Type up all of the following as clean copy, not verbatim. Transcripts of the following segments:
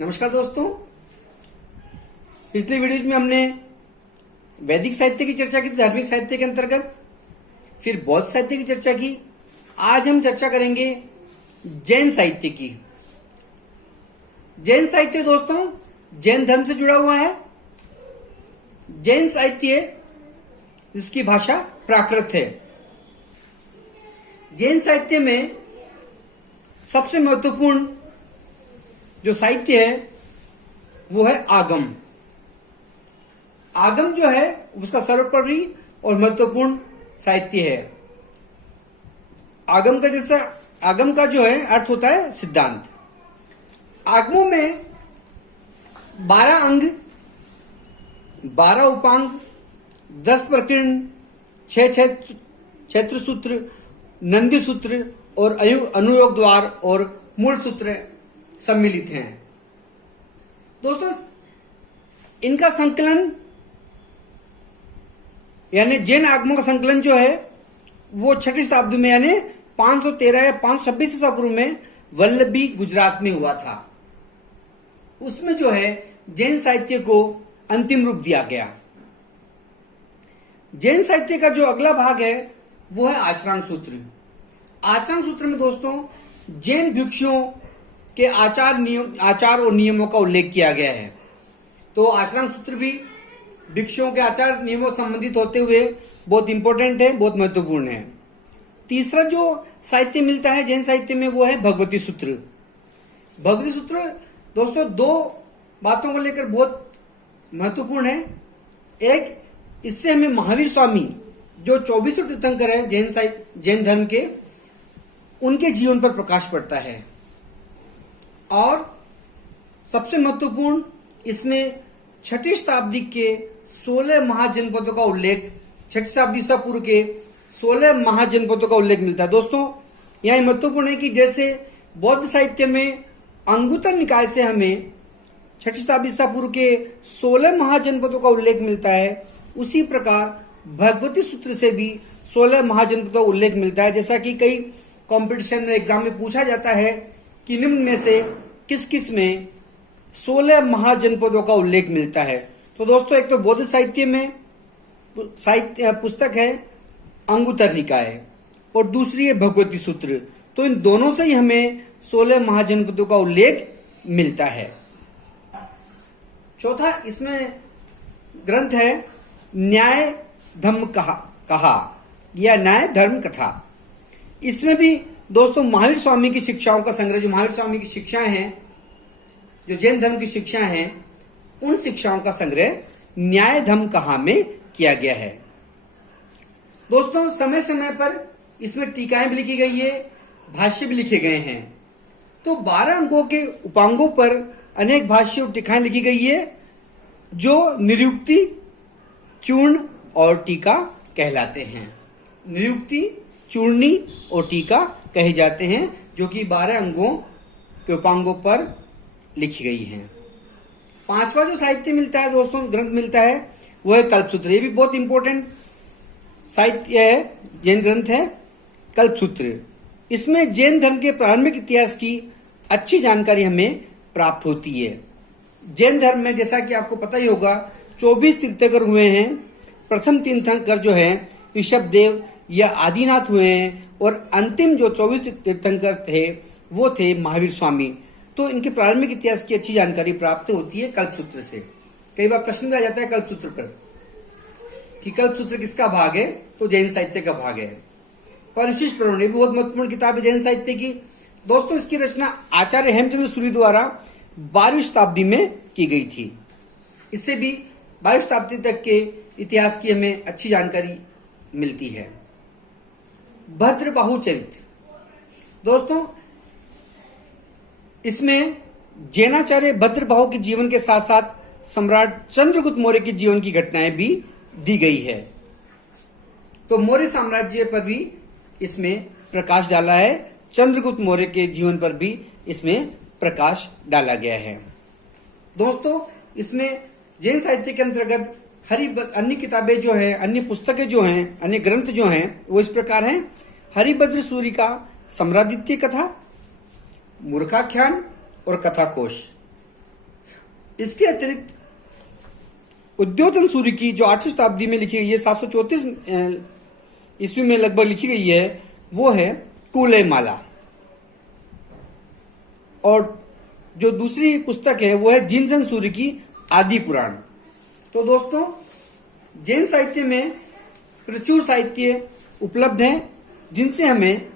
नमस्कार दोस्तों। पिछले वीडियोज में हमने वैदिक साहित्य की चर्चा की, धार्मिक साहित्य के अंतर्गत, फिर बौद्ध साहित्य की चर्चा की। आज हम चर्चा करेंगे जैन साहित्य की। जैन साहित्य दोस्तों जैन धर्म से जुड़ा हुआ है। जैन साहित्य जिसकी भाषा प्राकृत है। जैन साहित्य में सबसे महत्वपूर्ण जो साहित्य है वो है आगम। आगम जो है उसका सर्वोपरि और महत्वपूर्ण साहित्य है। आगम का जो है अर्थ होता है सिद्धांत। आगमों में 12 अंग, 12 उपांग, 10 प्रकीर्ण, 6 क्षेत्र सूत्र, नंदी सूत्र और अनुयोग द्वार और मूल सूत्र सम्मिलित हैं। दोस्तों इनका संकलन यानी जैन आगमों का संकलन जो है वो 6वीं शताब्दी में यानी 513 या 526 ईसा पूर्व में वल्लभी गुजरात में हुआ था। उसमें जो है जैन साहित्य को अंतिम रूप दिया गया। जैन साहित्य का जो अगला भाग है वो है आचरण सूत्र। आचरण सूत्र में दोस्तों जैन भिक्षुओं के आचार और नियमों का उल्लेख किया गया है। तो आचरण सूत्र भी भिक्षुओं के आचार नियमों से संबंधित होते हुए बहुत इंपॉर्टेंट है, बहुत महत्वपूर्ण है। तीसरा जो साहित्य मिलता है जैन साहित्य में वो है भगवती सूत्र। भगवती सूत्र दोस्तों 2 बातों को लेकर बहुत महत्वपूर्ण है। एक, इससे हमें महावीर स्वामी जो 24 तीर्थंकर है जैन धर्म के, उनके जीवन पर प्रकाश पड़ता है। और सबसे महत्वपूर्ण, इसमें 6वीं शताब्दी के 16 महाजनपदों का उल्लेख, 6वीं शताब्दी ईसा पूर्व के 16 महाजनपदों का उल्लेख मिलता है। दोस्तों यह महत्वपूर्ण है कि जैसे बौद्ध साहित्य में अंगुत्तर निकाय से हमें 6वीं शताब्दी ईसा पूर्व के 16 महाजनपदों का उल्लेख मिलता है, उसी प्रकार भगवती सूत्र से भी 16 महाजनपदों का उल्लेख मिलता है। जैसा कि कई कंपटीशन में, एग्जाम में पूछा जाता है कि निम्न में से किस किस में 16 महाजनपदों का उल्लेख मिलता है। तो दोस्तों एक तो बौद्ध साहित्य में पुस्तक है अंगुत्तर निकाय और दूसरी है भगवती सूत्र। तो इन दोनों से ही हमें 16 महाजनपदों का उल्लेख मिलता है। चौथा इसमें ग्रंथ है न्याय धर्म कहा या न्याय धर्म कथा। इसमें भी दोस्तों महावीर स्वामी की शिक्षाओं का संग्रह, जो महावीर स्वामी की शिक्षाएं हैं, जो जैन धर्म की शिक्षाएं हैं, उन शिक्षाओं का संग्रह न्याय धर्म कहा में किया गया है। दोस्तों समय समय पर इसमें टीकाएं भी लिखी गई है, भाष्य भी लिखे गए हैं। तो 12 अंगों के उपांगों पर अनेक भाष्य और टीकाएं लिखी गई है जो निरुक्ति, चूर्ण और टीका कहलाते हैं। निरुक्ति, चूर्णी और टीका कहे जाते हैं, जो कि 12 अंगों के उपांगों पर लिखी गई हैं। 5वां जो साहित्य मिलता है दोस्तों, ग्रंथ मिलता है, वो है कल्पसूत्र। ये भी बहुत इंपॉर्टेंट साहित्य है, जैन ग्रंथ है कल्पसूत्र। इसमें जैन धर्म के प्रारंभिक इतिहास की अच्छी जानकारी हमें प्राप्त होती है। जैन धर्म में जैसा कि आपको पता ही होगा 24 तीर्थंकर हुए हैं। प्रथम तीर्थंकर जो है ऋषभदेव या आदिनाथ हुए हैं और अंतिम जो 24 तीर्थंकर थे वो थे महावीर स्वामी। तो इनके प्रारंभिक इतिहास की अच्छी जानकारी प्राप्त होती है कल्पसूत्र से। कई बार प्रश्न भी आ जाता है कल्पसूत्र पर कि कल्पसूत्र किसका भाग है, तो जैन साहित्य का भाग है। परिशिष्ट प्रवरण भी बहुत महत्वपूर्ण किताब है जैन साहित्य की। दोस्तों इसकी रचना आचार्य हेमचंद्र सूरी द्वारा 12वीं शताब्दी में की गई थी। इससे भी 22वीं शताब्दी तक के इतिहास की हमें अच्छी जानकारी मिलती है। भद्रबाहु चरित्र दोस्तों, इसमें जैनाचार्य भद्रबाहु के जीवन के साथ साथ सम्राट चंद्रगुप्त मौर्य के जीवन की घटनाएं भी दी गई है। तो मौर्य साम्राज्य पर भी इसमें प्रकाश डाला है, चंद्रगुप्त मौर्य के जीवन पर भी इसमें प्रकाश डाला गया है। दोस्तों इसमें जैन साहित्य के अंतर्गत अन्य किताबें जो है, अन्य पुस्तकें जो हैं, अन्य ग्रंथ जो हैं वो इस प्रकार हैं। हरिभद्र सूरी का सम्रादित्य कथा, मूर्खाख्यान और कथा कोश। इसके अतिरिक्त उद्योतन सूर्य की जो 8वीं शताब्दी में लिखी गई है, 734 ईस्वी में लगभग लिखी गई है, वो है कुले माला। और जो दूसरी पुस्तक है वो है जिनसन सूर्य की आदि पुराण। तो दोस्तों, जैन साहित्य में प्रचुर साहित्य उपलब्ध है, जिनसे हमें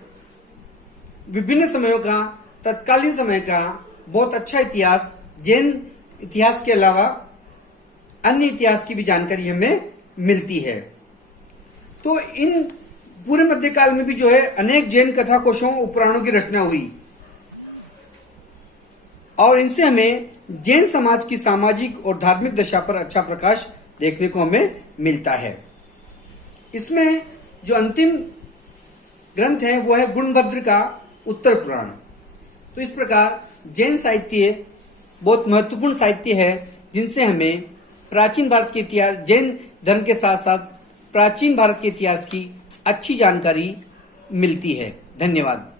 विभिन्न समयों का, तत्कालीन समय का बहुत अच्छा इतिहास, जैन इतिहास के अलावा अन्य इतिहास की भी जानकारी हमें मिलती है। तो इन पूरे मध्यकाल में भी जो है अनेक जैन कथा कोशों और पुराणों की रचना हुई और इनसे हमें जैन समाज की सामाजिक और धार्मिक दशा पर अच्छा प्रकाश देखने को हमें मिलता है। इसमें जो अंतिम ग्रंथ है वो है गुणभद्र का उत्तर पुराण। तो इस प्रकार जैन साहित्य बहुत महत्वपूर्ण साहित्य है, जिनसे हमें प्राचीन भारत के इतिहास, जैन धर्म के साथ साथ प्राचीन भारत के इतिहास की अच्छी जानकारी मिलती है। धन्यवाद।